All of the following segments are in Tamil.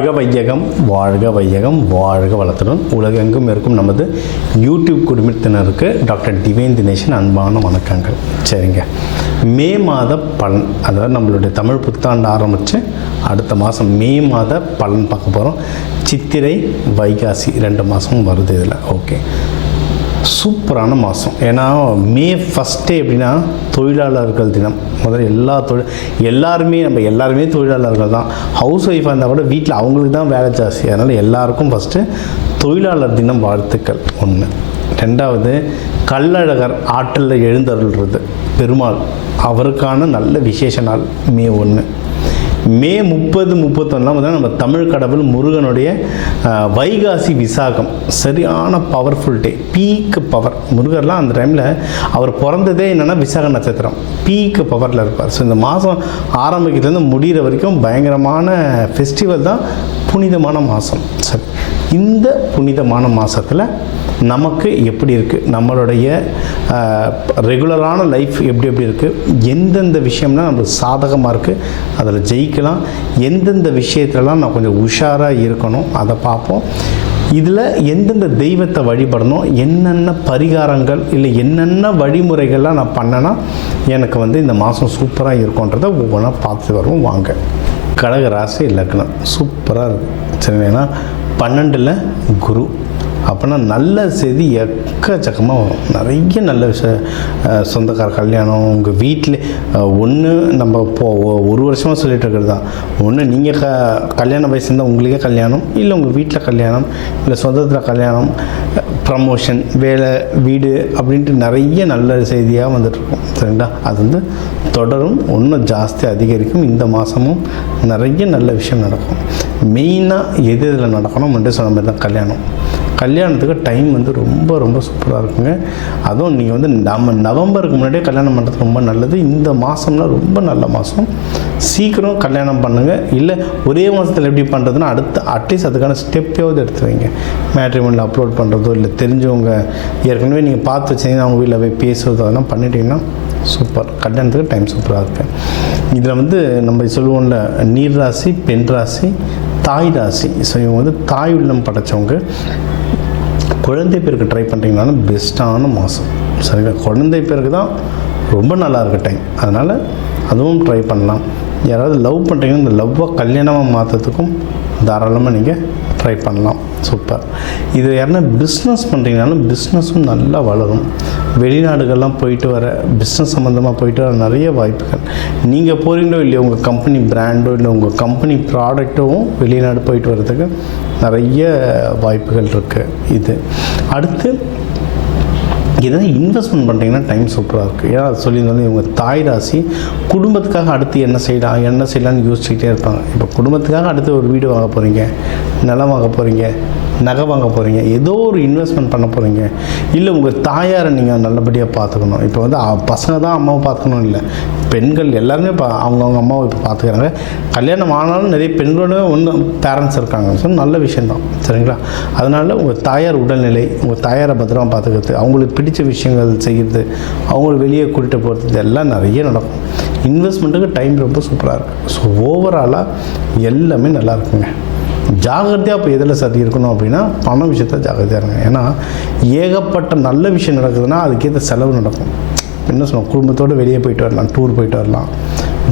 வாழ்க வையகம் வாழ்க வளத்துடன் உலகெங்கும் இருக்கும் நமது யூடியூப் குடும்பத்தினருக்கு டாக்டர் டிவைன் தினேஷன் அன்பான வணக்கங்கள். சரிங்க, மே மாத பலன், அதாவது நம்மளுடைய தமிழ் புத்தாண்டு ஆரம்பித்து அடுத்த மாதம் மே மாத பலன் பார்க்க போகிறோம். சித்திரை வைகாசி 2 மாதமும் வருது இதில். ஓகே, சூப்பரான மாதம். ஏன்னா மே ஃபஸ்ட்டே எப்படின்னா தொழிலாளர்கள் தினம். முதல்ல எல்லாருமே தொழிலாளர்கள் தான். ஹவுஸ் ஒய்ஃபாக இருந்தால் கூட வீட்டில் அவங்களுக்கு தான் வேலை ஜாஸ்தி. அதனால் எல்லாருக்கும் ஃபஸ்ட்டு தொழிலாளர் தினம் வாழ்த்துக்கள் 1. 2வது கள்ளழகர் ஆற்றில் எழுந்தருள்றது பெருமாள், அவருக்கான நல்ல விசேஷ நாள் மே 1. மே 30, 31 நம்ம தமிழ் கடவுள் முருகனுடைய வைகாசி விசாகம், சரியான பவர்ஃபுல் டே, பீக் பவர். முருகர்லாம் அந்த டைமில் அவர் பிறந்ததே என்னென்னா விசாக நட்சத்திரம், பீக் பவரில் இருப்பார். ஸோ இந்த மாதம் ஆரம்பிக்கிறதுலேருந்து முடிகிற வரைக்கும் பயங்கரமான ஃபெஸ்டிவல் தான், புனிதமான மாதம். சரி, இந்த புனிதமான மாதத்தில் நமக்கு எப்படி இருக்குது, நம்மளுடைய ரெகுலரான லைஃப் எப்படி இருக்குது, எந்தெந்த விஷயம்னா நம்மளுக்கு சாதகமாக இருக்குது, அதில் ஜெயிக்கலாம், எந்தெந்த விஷயத்துலலாம் நான் கொஞ்சம் உஷாராக இருக்கணும் அதை பார்ப்போம். இதில் எந்தெந்த தெய்வத்தை வழிபடணும், என்னென்ன பரிகாரங்கள் இல்லை என்னென்ன வழிமுறைகள்லாம் நான் பண்ணேன்னா எனக்கு இந்த மாதம் சூப்பராக இருக்கும்ன்றதை ஒவ்வொன்றா பார்த்து வருவோம். வாங்க. கடக ராசி லக்னம் சூப்பராக இருக்குது. சரி, ஏன்னா 12ல் குரு, அப்போனா நல்ல செய்தி எக்கச்சக்கமாக வரும். நிறைய நல்ல விஷயம், சொந்தக்கார கல்யாணம், உங்கள் வீட்டில் ஒன்று நம்ம ஒரு வருஷமாக சொல்லிகிட்டு இருக்கிறது தான். ஒன்று நீங்கள் கல்யாண வயசு இருந்தால் உங்களுக்கே கல்யாணம், இல்லை உங்கள் வீட்டில் கல்யாணம், இல்லை சொந்தத்தில் கல்யாணம், ப்ரமோஷன், வேலை, வீடு அப்படின்ட்டு நிறைய நல்ல செய்தியாக வந்துட்டுருக்கும். சரிங்களா? அது தொடரும், இன்னும் ஜாஸ்தி அதிகரிக்கும். இந்த மாதமும் நிறைய நல்ல விஷயம் நடக்கும். மெயினாக எது இதில் நடக்கணும் என்று சொன்ன மாதிரி தான் கல்யாணத்துக்கு டைம் ரொம்ப ரொம்ப சூப்பராக இருக்குங்க. அதுவும் நீங்கள் நம்ம நவம்பருக்கு முன்னாடியே கல்யாணம் பண்ணுறது ரொம்ப நல்லது. இந்த மாதம்லாம் ரொம்ப நல்ல மாதம். சீக்கிரம் கல்யாணம் பண்ணுங்கள். இல்லை ஒரே மாதத்தில் எப்படி பண்ணுறதுன்னா அட்லீஸ்ட் அதுக்கான ஸ்டெப்பையாவது எடுத்து வைங்க. மேட்ரிமோனியில் அப்லோட் பண்ணுறதோ, இல்லை தெரிஞ்சவங்க ஏற்கனவே நீங்கள் பார்த்து வச்சிங்கன்னா அவங்க வீட்டில் போய் பேசுகிறதோ அதெல்லாம் பண்ணிட்டீங்கன்னா சூப்பர். கல்யாணத்துக்கு டைம் சூப்பராக இருக்குது. இதில் நம்ம சொல்லுவோம்ல, நீர் ராசி, பெண் ராசி, தாய் ராசி. ஸோ இவங்க தாய் உள்ளம் படைத்தவங்க. குழந்தை பேருக்கு ட்ரை பண்ணுறீங்கனாலும் பெஸ்ட்டான மாதம். சரிங்களா? குழந்தை பேருக்கு தான் ரொம்ப நல்லா இருக்குது டைம். அதனால் அதுவும் ட்ரை பண்ணலாம். யாராவது லவ் பண்ணுறீங்கன்னா இந்த லவ்வை கல்யாணமாக மாற்றுறதுக்கும் தாராளமாக நீங்கள் ட்ரை பண்ணலாம். சூப்பர். இது யாருன்னா பிஸ்னஸ் பண்ணுறீங்கனாலும் பிஸ்னஸும் நல்லா வளரும். வெளிநாடுகள்லாம் போயிட்டு வர, பிஸ்னஸ் சம்மந்தமாக போயிட்டு வர நிறைய வாய்ப்புகள். நீங்கள் போகிறீங்களோ இல்லையோ, உங்கள் கம்பெனி பிராண்டோ இல்லை உங்கள் கம்பெனி ப்ராடக்ட்டும் வெளிநாடு போயிட்டு வர்றதுக்கு நிறைய வாய்ப்புகள் இருக்குது. இது அடுத்து எதாவது இன்வெஸ்ட்மெண்ட் பண்ணுறீங்கன்னா டைம் சூப்பராக இருக்குது. ஏன்னா அது சொல்லியிருந்தாலும் இவங்க தாய் ராசி. குடும்பத்துக்காக அடுத்து என்ன செய்யலாம்னு யோசிச்சுக்கிட்டே இருப்பாங்க. இப்போ குடும்பத்துக்காக அடுத்து ஒரு வீடு வாங்க போகிறீங்க, நிலம் வாங்க போகிறீங்க, நகை வாங்க போகிறீங்க, ஏதோ ஒரு இன்வெஸ்ட்மெண்ட் பண்ண போகிறீங்க. இல்லை உங்கள் தாயாரை நீங்கள் நல்லபடியாக பார்த்துக்கணும். இப்போ பசங்க தான் அம்மாவை பார்த்துக்கணும் இல்லை, பெண்கள் எல்லாருமே அவங்கவுங்க அம்மாவை இப்போ பார்த்துக்கிறாங்க. கல்யாணம் ஆனாலும் நிறைய பெண்களோட பேரண்ட்ஸ் இருக்காங்க. ஸோ நல்ல விஷயந்தான். சரிங்களா? அதனால் உங்கள் தாயார் உடல்நிலை, உங்கள் தாயாரை பத்திரமா பார்த்துக்கிறது, அவங்களுக்கு பிடிச்ச விஷயங்கள் செய்கிறது, அவங்கள வெளியே கூட்டிகிட்டு போகிறது, இதெல்லாம் நிறைய நடக்கும். இன்வெஸ்ட்மெண்ட்டுக்கு டைம் ரொம்ப சூப்பராக இருக்குது. ஸோ ஓவராலாக எல்லாமே நல்லா இருக்குங்க. ஜாகிரதையாக இப்போ எதில் சரி இருக்கணும் அப்படின்னா பண விஷயத்தில் ஜாகிரதையாக இருங்க. ஏன்னா ஏகப்பட்ட நல்ல விஷயம் நடக்குதுன்னா அதுக்கேற்ற செலவு நடக்கும். என்ன சொல்லுவோம், குடும்பத்தோடு வெளியே போயிட்டு வரலாம், டூர் போயிட்டு வரலாம்,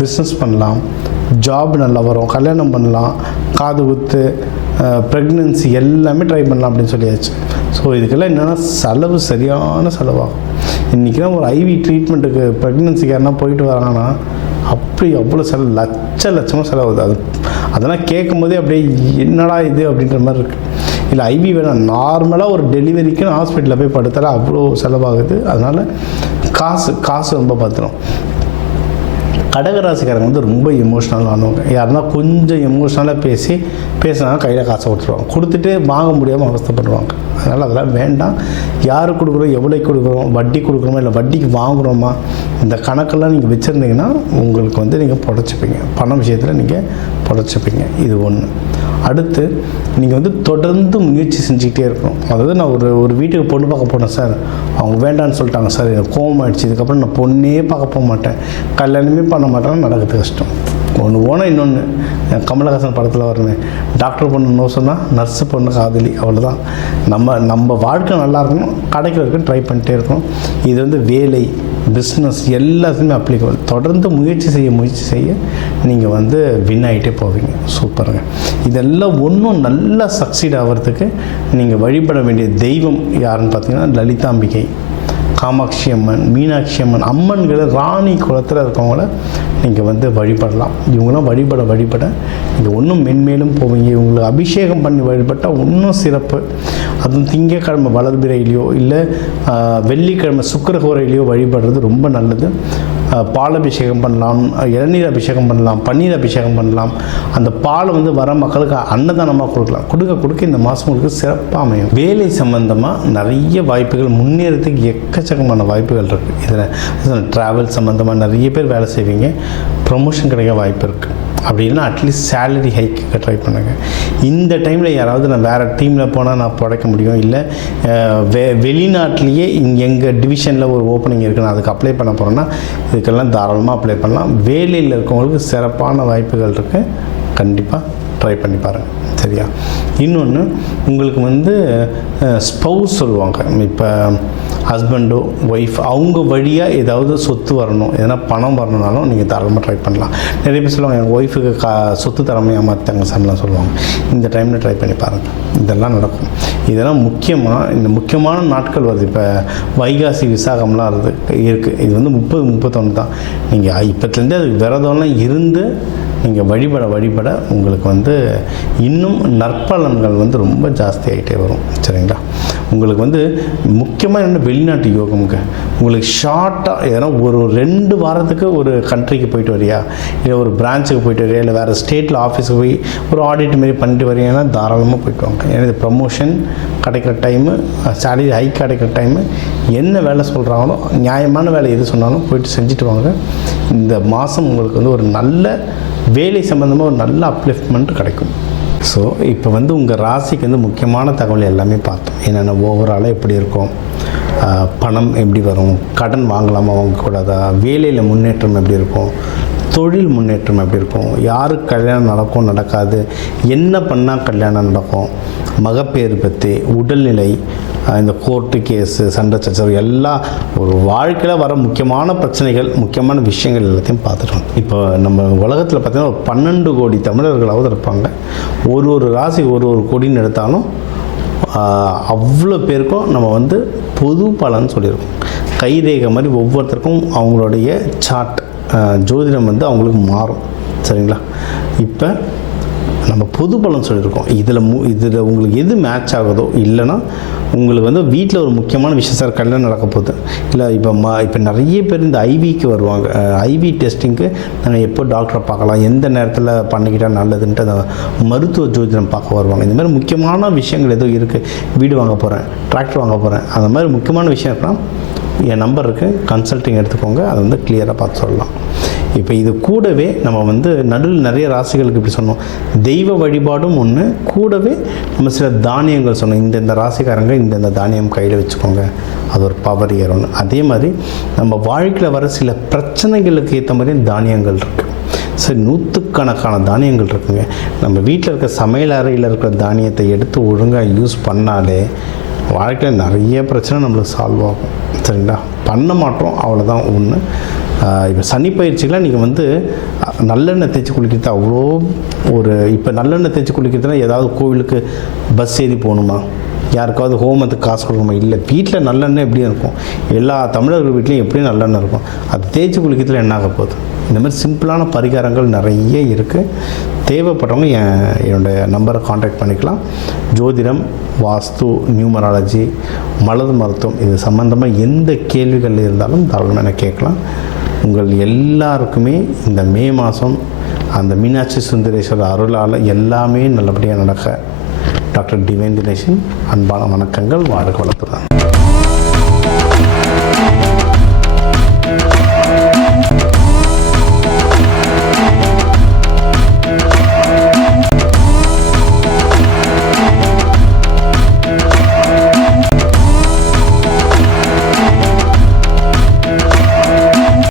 பிஸ்னஸ் பண்ணலாம், ஜாப் நல்லா வரும், கல்யாணம் பண்ணலாம், காது குத்து, ப்ரெக்னென்சி எல்லாமே ட்ரை பண்ணலாம் அப்படின்னு சொல்லியாச்சு. ஸோ இதுக்கெல்லாம் என்னென்னா செலவு சரியான செலவாகும். இன்றைக்கி ஒரு ஐவி ட்ரீட்மெண்ட்டுக்கு ப்ரெக்னென்சிக்கு யாருன்னா போயிட்டு வராங்கன்னா அவ்வளோ செலவு, லட்சமாக செலவுது. அதெல்லாம் கேட்கும் போதே அப்படியே என்னடா இது அப்படின்ற மாதிரி இருக்குது. இல்லை ஐவி வேணாம், நார்மலாக ஒரு டெலிவரிக்குன்னு ஹாஸ்பிட்டலில் போய் படுத்தாலும் அவ்வளோ செலவாகுது. அதனால் காசு ரொம்ப பத்திரம். கடகராசிக்காரங்க ரொம்ப எமோஷ்னலானவங்க. யாருன்னா கொஞ்சம் எமோஷ்னலாக பேசினா கையில் காசை கொடுத்துட்டு வாங்க முடியாமல் அவஸ்தைப்படுவாங்க. அதனால் அதெல்லாம் வேண்டாம். யார் கொடுக்குறோம், எவ்வளோ கொடுக்குறோம், வட்டி கொடுக்குறோமா இல்லை வட்டிக்கு வாங்குகிறோமா, இந்த கணக்கெல்லாம் நீங்கள் வச்சுருந்தீங்கன்னா உங்களுக்கு நீங்கள் புடச்சிப்பீங்க. பண விஷயத்தில் நீங்கள் புடச்சிப்பீங்க. இது ஒன்று. அடுத்து நீங்கள் தொடர்ந்து முயற்சி செஞ்சுக்கிட்டே இருக்கணும். அதாவது நான் ஒரு வீட்டுக்கு பொண்ணு பார்க்க போனேன் சார், அவங்க வேண்டான்னு சொல்லிட்டாங்க சார், எனக்கு கோவம் ஆகிடுச்சு, இதுக்கப்புறம் நான் பொண்ணே பார்க்க போக மாட்டேன், கல்யாணமே பண்ண மாட்டேன்னா நடக்கிறது கஷ்டம். ஒன்று போனால் இன்னொன்று கமலஹாசன் படத்தில் வரணும், டாக்டர் பொண்ணு நோ சொன்னால் நர்ஸு பொண்ணு காதலி, அவ்வளோதான். நம்ம வாழ்க்கை நல்லா இருக்கணும், கிடைக்கிற வரைக்கும் ட்ரை பண்ணிட்டே இருக்கணும். இது வந்து வேலை, பிஸ்னஸ் எல்லாத்துக்குமே அப்ளிகபிள். தொடர்ந்து முயற்சி செய்ய நீங்கள் வந்து வின் ஆகிட்டே போவீங்க. சூப்பருங்க. இதெல்லாம் ஒன்றும் நல்லா சக்சீட் ஆகிறதுக்கு நீங்கள் வழிபட வேண்டிய தெய்வம் யாருன்னு பார்த்தீங்கன்னா லலிதாம்பிகை, காமாட்சி அம்மன், மீனாட்சி அம்மன், அம்மன்களை ராணி குலத்தில் இருக்கவங்கள நீங்கள் வந்து வழிபடலாம். இவங்களாம் வழிபட நீங்கள் இன்னும் மென்மேலும் போவீங்க. இவங்களுக்கு அபிஷேகம் பண்ணி வழிபட்டால் இன்னும் சிறப்பு. அதுவும் திங்கக்கிழமை வளர்பிறையிலையோ இல்லை வெள்ளிக்கிழமை சுக்கிரஹோரையிலையோ வழிபடுறது ரொம்ப நல்லது. பாலபிஷேகம் பண்ணலாம், இளநீர் அபிஷேகம் பண்ணலாம், பன்னீர் அபிஷேகம் பண்ணலாம். அந்த பாலை வந்து வர மக்களுக்கு அன்னதானமாக கொடுக்க இந்த மாதம் உங்களுக்கு சிறப்பாக அமையும். வேலை சம்மந்தமாக நிறைய வாய்ப்புகள், முன்னேறதுக்கு எக்கச்சக்கமான வாய்ப்புகள் இருக்குது. இதில் ட்ராவல் சம்மந்தமாக நிறைய பேர் வேலை செய்வீங்க, ப்ரொமோஷன் கிடைக்க வாய்ப்பு இருக்குது. அப்படி இல்லைன்னா அட்லீஸ்ட் சேலரி ஹைக்கு ட்ரை பண்ணுங்கள். இந்த டைமில் யாராவது நான் வேறு டீமில் போனால் நான் படைக்க முடியும், இல்லை வெளிநாட்டிலேயே எங்கள் டிவிஷனில் ஒரு ஓப்பனிங் இருக்குது, நான் அதுக்கு அப்ளை பண்ண போகிறேன்னா இதுக்கெல்லாம் தாராளமாக அப்ளை பண்ணலாம். வேலையில் இருக்கவங்களுக்கு சிறப்பான வாய்ப்புகள் இருக்குது. கண்டிப்பாக ட்ரை பண்ணி பாருங்கள். சரியா? இன்னொன்று, உங்களுக்கு வந்து ஸ்பௌஸ் சொல்லுவாங்க. இப்போ ஹஸ்பண்டோ ஒய்ஃப் அவங்க வழியாக ஏதாவது சொத்து வரணும், எதனா பணம் வரணுனாலும் நீங்கள் தாராளமாக ட்ரை பண்ணலாம். நிறைய பேர் சொல்லுவாங்க எங்கள் ஒய்ஃபுக்கு சொத்து தரமையாக மாற்றாங்க சார்லாம் சொல்லுவாங்க. இந்த டைமில் ட்ரை பண்ணி பாருங்கள், இதெல்லாம் நடக்கும். இதெல்லாம் இந்த முக்கியமான நாட்கள் வருது. இப்போ வைகாசி விசாகம்லாம் இருக்குது. இது வந்து 30-31 தான். நீங்கள் இப்போத்துலேருந்தே அதுக்கு விரதம்லாம் இருந்து நீங்கள் வழிபட உங்களுக்கு வந்து இன்னும் நற்பலன்கள் வந்து ரொம்ப ஜாஸ்தியாகிட்டே வரும். சரிங்களா? உங்களுக்கு வந்து முக்கியமாக என்ன, வெளிநாட்டு யோகம்ங்க. உங்களுக்கு ஷார்ட்டாக எதனா ஒரு 2 வாரத்துக்கு ஒரு கண்ட்ரிக்கு போயிட்டு வரியா, இல்லை ஒரு பிரான்ச்சுக்கு போயிட்டு வரியா, இல்லை வேறு ஸ்டேட்டில் ஆஃபீஸுக்கு போய் ஒரு ஆடிட் மாரி பண்ணிட்டு வரீங்கன்னா தாராளமாக போயிட்டு வாங்க. ஏன்னா இது ப்ரமோஷன் கிடைக்கிற டைமு, சேலரி ஹைக் கிடைக்கிற டைமு, என்ன வேலை சொல்கிறாங்களோ நியாயமான வேலை எது சொன்னாலும் போயிட்டு செஞ்சுட்டு வாங்க. இந்த மாதம் உங்களுக்கு வந்து ஒரு நல்ல வேலை சம்மந்தமாக ஒரு நல்ல அப்லிஃப்ட்மெண்ட் கிடைக்கும். ஸோ இப்போ வந்து உங்கள் ராசிக்கு வந்து முக்கியமான தகவல் எல்லாமே பார்த்தோம். என்னென்ன ஓவராலாக எப்படி இருக்கும், பணம் எப்படி வரும், கடன் வாங்கலாமா வாங்கக்கூடாதா, வேலையில் முன்னேற்றம் எப்படி இருக்கும், தொழில் முன்னேற்றம் எப்படி இருக்கும், யாருக்கு கல்யாணம் நடக்கும் நடக்காது, என்ன பண்ணால் கல்யாணம் நடக்கும், மகப்பேறு பற்றி, உடல்நிலை, இந்த கோர்ட்டு கேஸு, சண்டை சச்சரவு, எல்லாம் ஒரு வாழ்க்கையில் வர முக்கியமான பிரச்சனைகள், முக்கியமான விஷயங்கள் எல்லாத்தையும் பார்த்துட்டோம். இப்போ நம்ம உலகத்தில் பார்த்திங்கன்னா ஒரு 12 கோடி தமிழர்களாவது இருப்பாங்க. ஒரு ராசி ஒரு கோடின்னு எடுத்தாலும் அவ்வளோ பேருக்கும் நம்ம வந்து பொது பலன் சொல்லியிருக்கோம். கைரேகை மாதிரி ஒவ்வொருத்தருக்கும் அவங்களுடைய சார்ட், ஜோதிடம் வந்து அவங்களுக்கு மாறும். சரிங்களா? இப்போ நம்ம பொது பலன் சொல்லியிருக்கோம். இதில் உங்களுக்கு எது மேட்ச் ஆகுதோ, இல்லைன்னா உங்களுக்கு வந்து வீட்டில் ஒரு முக்கியமான விஷயம், சார் கல்யாணம் நடக்க போகுது, இல்லை இப்போ நிறைய பேர் இந்த ஐவிக்கு வருவாங்க. ஐவி டெஸ்டிங்க்கு நாங்கள் எப்போ டாக்டரை பார்க்கலாம், எந்த நேரத்தில் பண்ணிக்கிட்டால் நல்லதுன்ட்டு அந்த மருத்துவ ஜோதிடம் பார்க்க வருவாங்க. இந்த மாதிரி முக்கியமான விஷயங்கள் ஏதோ இருக்குது, வீடு வாங்க போகிறேன், டிராக்டர் வாங்க போகிறேன், அந்த மாதிரி முக்கியமான விஷயம் இருக்கலாம், என் நம்பர் இருக்குது, கன்சல்ட்டிங் எடுத்துக்கோங்க. அதை வந்து கிளியராக பார்த்து சொல்லலாம். இப்போ இது கூடவே நம்ம வந்து நடுவில் நிறைய ராசிகளுக்கு இப்படி சொன்னோம், தெய்வ வழிபாடும் ஒன்று, கூடவே நம்ம சில தானியங்கள் சொன்னோம். இந்த ராசிக்காரங்க இந்த தானியம் கையில் வச்சுக்கோங்க, அது ஒரு பவர் ஏறும்னு. அதே மாதிரி நம்ம வாழ்க்கையில் வர சில பிரச்சனைகளுக்கு ஏற்ற மாதிரி தானியங்கள் இருக்குது. சரி, 100கணக்கான தானியங்கள் இருக்குங்க. நம்ம வீட்டில் இருக்க சமையல் அறையில் இருக்கிற தானியத்தை எடுத்து ஒழுங்காக யூஸ் பண்ணாலே வாழ்க்கையில் நிறைய பிரச்சனை நம்மளுக்கு சால்வ் ஆகும். சரிங்களா? பண்ண மாட்டோம், அவ்வளோதான் ஒன்று. இப்போ சனி பயிற்சிக்கெலாம் நீங்கள் வந்து நல்லெண்ணெய் தேய்ச்சி குளிக்கிறது அவ்வளோ இப்போ நல்லெண்ணெய் தேய்ச்சி குளிக்கிறதுனா ஏதாவது கோவிலுக்கு பஸ் ஏறி போகணுமா, யாருக்காவது ஹோமத்துக்கு காசு கொடுக்கணுமா? இல்லை, வீட்டில் நல்லெண்ணெய் எப்படியும் இருக்கும். எல்லா தமிழர்கள் வீட்லேயும் எப்படியும் நல்லெண்ணெய் இருக்கும். அது தேய்ச்சி குளிக்கிறதுல என்ன ஆக போகுது? இந்த மாதிரி சிம்பிளான பரிகாரங்கள் நிறைய இருக்குது. தேவைப்பட்டவங்க என்னோடய நம்பரை காண்டாக்ட் பண்ணிக்கலாம். ஜோதிடம், வாஸ்து, நியூமராலஜி, மலர் மருத்துவம், இது சம்மந்தமாக எந்த கேள்விகள் இருந்தாலும் தாராளமாக எனக்கு கேட்கலாம். உங்கள் எல்லாருக்குமே இந்த மே மாதம் அந்த மீனாட்சி சுந்தரேஸ்வரர் அருளால் எல்லாமே நல்லபடியாக நடக்க டாக்டர் டிவைன் தினேஷன் அன்பான வணக்கங்கள். வாழ்க வளத்துடன்.